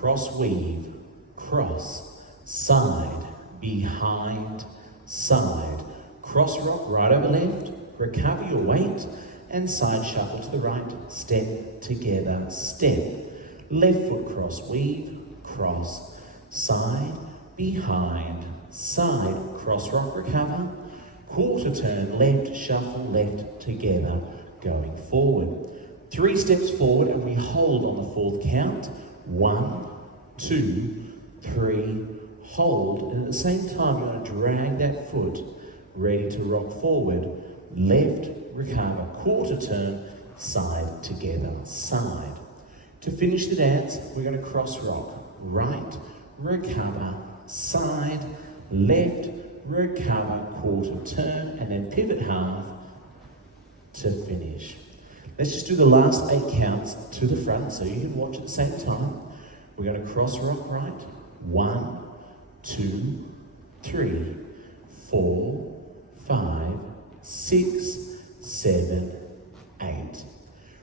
cross weave, cross, side, behind, side, cross rock right over left, recover your weight, and side shuffle to the right, step together, step, left foot cross weave, cross, side, behind, side, cross rock, recover, quarter turn, left, shuffle, left, together, going forward. 3 steps forward and we hold on the 4th count. 1, 2, 3, hold. And at the same time, we're going to drag that foot, ready to rock forward. Left, recover, quarter turn, side, together, side. To finish the dance, we're going to cross rock. Right, recover, side, left, recover, quarter turn, and then pivot half to finish. Let's just do the last 8 counts to the front so you can watch at the same time. We're going to cross rock right. 1, 2, 3, 4, 5, 6, 7, 8.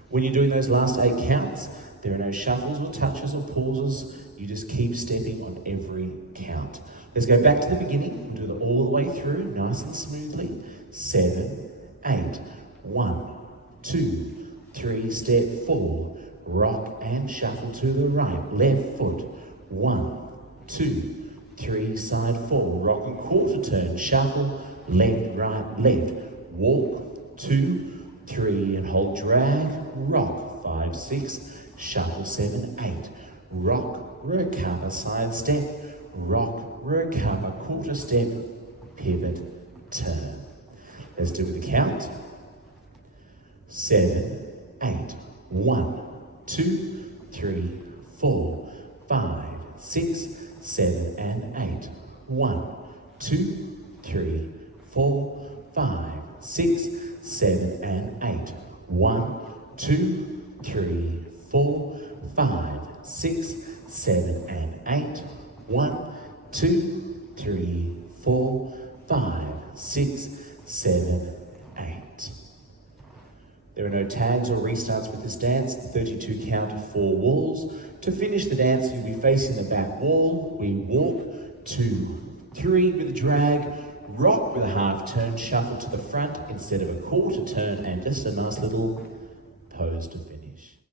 When you're doing those last 8 counts, there are no shuffles or touches or pauses. You just keep stepping on every count. Let's go back to the beginning and do it all the way through, nice and smoothly. 7, 8. 1, 2, 3, step 4. Rock and shuffle to the right. Left foot. 1, 2, 3, side 4. Rock and quarter turn. Shuffle. Left, right, left. Walk. 2, 3, and hold. Drag. Rock. 5, 6. Shuffle. 7, 8. Rock. Recover. Side step. Rock. Recover. Quarter step. Pivot. Turn. Let's do the count. 7, 8. 1, 2, 3, 4, 5, 6, 7, and 8. 1, 2, 3, 4, 5, 6, 7, and 8. 1, 2, 3, 4, 5, 6, 7, and 8. 1, 2, 3, 4, 5, 6, 7, 8. There are no tags or restarts with this dance. 32 count of 4 walls. To finish the dance, you'll be facing the back wall. We walk, 2, 3 with a drag, rock with a half turn, shuffle to the front instead of a quarter turn, and just a nice little pose to finish.